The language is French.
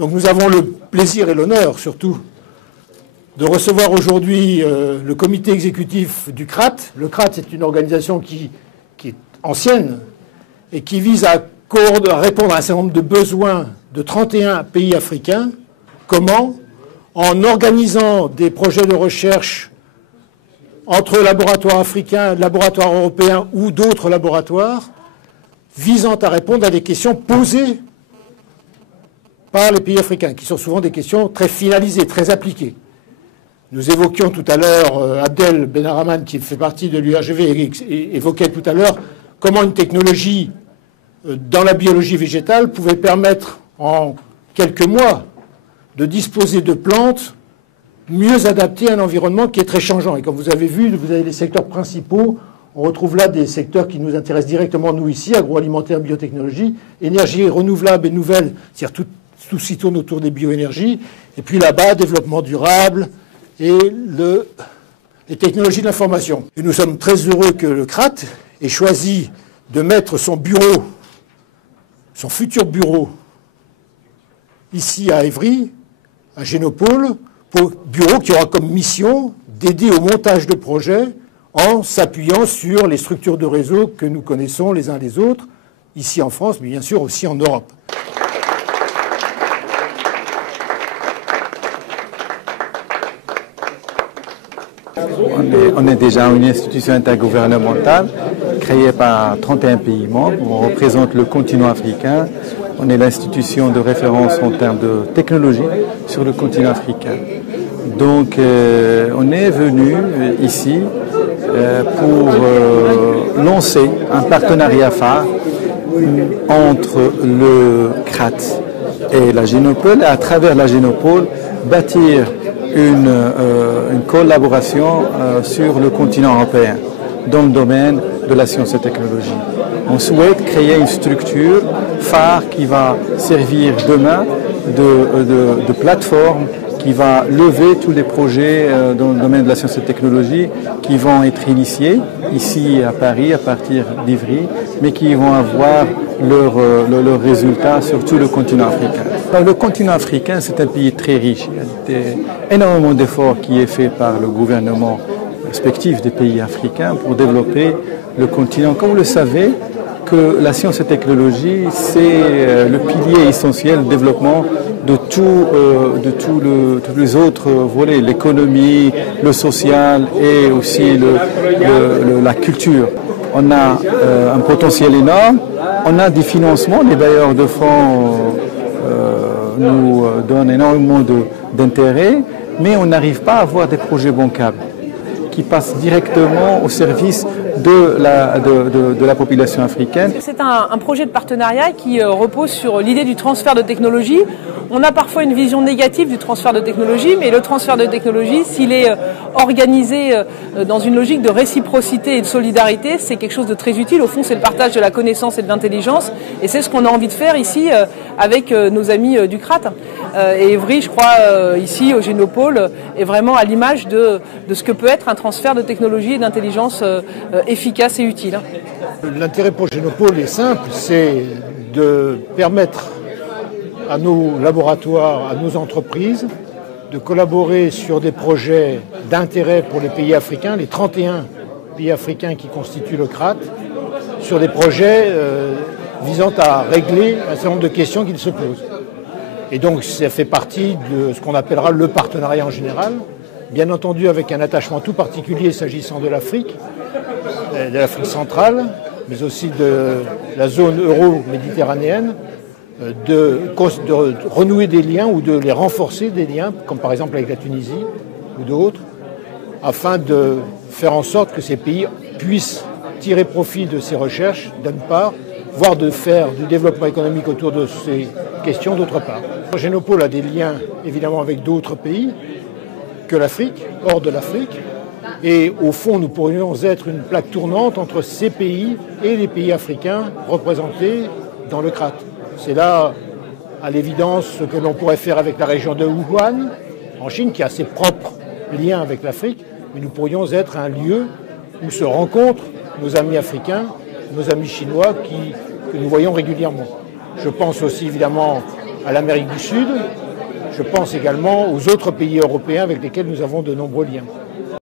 Donc nous avons le plaisir et l'honneur surtout de recevoir aujourd'hui le comité exécutif du CRAT. Le CRAT, c'est une organisation qui est ancienne et qui vise à répondre à un certain nombre de besoins de 31 pays africains. Comment? En organisant des projets de recherche entre laboratoires africains, laboratoires européens ou d'autres laboratoires, visant à répondre à des questions posées par les pays africains, qui sont souvent des questions très finalisées, très appliquées. Nous évoquions tout à l'heure, Abdel Benaraman, qui fait partie de l'URGV, évoquait tout à l'heure comment une technologie dans la biologie végétale pouvait permettre en quelques mois de disposer de plantes mieux adaptées à un environnement qui est très changeant. Et comme vous avez vu, vous avez les secteurs principaux. On retrouve là des secteurs qui nous intéressent directement, nous ici, agroalimentaire, biotechnologie, énergie renouvelable et nouvelle, c'est-à-dire tout ce qui tourne autour des bioénergies. Et puis là-bas, développement durable et les technologies de l'information. Et nous sommes très heureux que le CRAT ait choisi de mettre son bureau, son futur ici à Évry, à Génopole, bureau qui aura comme mission d'aider au montage de projets en s'appuyant sur les structures de réseau que nous connaissons les uns les autres, ici en France, mais bien sûr aussi en Europe. On est déjà une institution intergouvernementale créée par 31 pays membres. On représente le continent africain. On est l'institution de référence en termes de technologie sur le continent africain. Donc on est venu ici pour lancer un partenariat phare entre le CRAT et la Génopole, et à travers la Génopole, bâtir une collaboration sur le continent européen dans le domaine de la science et technologie. On souhaite créer une structure phare qui va servir demain de plateforme, qui va lever tous les projets dans le domaine de la science et technologie qui vont être initiés ici à Paris à partir d'Ivry, mais qui vont avoir leurs résultats sur tout le continent africain. Alors, le continent africain, c'est un pays très riche. Il y a énormément d'efforts qui est fait par le gouvernement respectif des pays africains pour développer le continent. Comme vous le savez, que la science et technologie, c'est le pilier essentiel du développement de tous les autres volets, l'économie, le social et aussi la culture. On a un potentiel énorme, on a des financements, les bailleurs de fonds nous donnent énormément d'intérêt, mais on n'arrive pas à avoir des projets bancables qui passent directement au service de la population africaine. C'est un projet de partenariat qui repose sur l'idée du transfert de technologie. On a parfois une vision négative du transfert de technologie, mais le transfert de technologie, s'il est organisé dans une logique de réciprocité et de solidarité, c'est quelque chose de très utile. Au fond, c'est le partage de la connaissance et de l'intelligence, et c'est ce qu'on a envie de faire ici avec nos amis du CRAT. Et Évry, je crois, ici au Génopole, est vraiment à l'image de ce que peut être un transfert de technologie et d'intelligence efficace et utile. L'intérêt pour Génopole est simple, c'est de permettre à nos laboratoires, à nos entreprises, de collaborer sur des projets d'intérêt pour les pays africains, les 31 pays africains qui constituent le CRAT, sur des projets visant à régler un certain nombre de questions qu'ils se posent. Et donc ça fait partie de ce qu'on appellera le partenariat en général, bien entendu avec un attachement tout particulier s'agissant de l'Afrique centrale, mais aussi de la zone euro-méditerranéenne, de renouer des liens ou de les renforcer des liens, comme par exemple avec la Tunisie ou d'autres, afin de faire en sorte que ces pays puissent tirer profit de ces recherches, d'une part, voire de faire du développement économique autour de ces questions, d'autre part. Génopole a des liens évidemment avec d'autres pays que l'Afrique, hors de l'Afrique, et au fond nous pourrions être une plaque tournante entre ces pays et les pays africains représentés dans le CRAT. C'est là, à l'évidence, ce que l'on pourrait faire avec la région de Wuhan, en Chine, qui a ses propres liens avec l'Afrique, mais nous pourrions être un lieu où se rencontrent nos amis africains, nos amis chinois, que nous voyons régulièrement. Je pense aussi évidemment à l'Amérique du Sud. Je pense également aux autres pays européens avec lesquels nous avons de nombreux liens.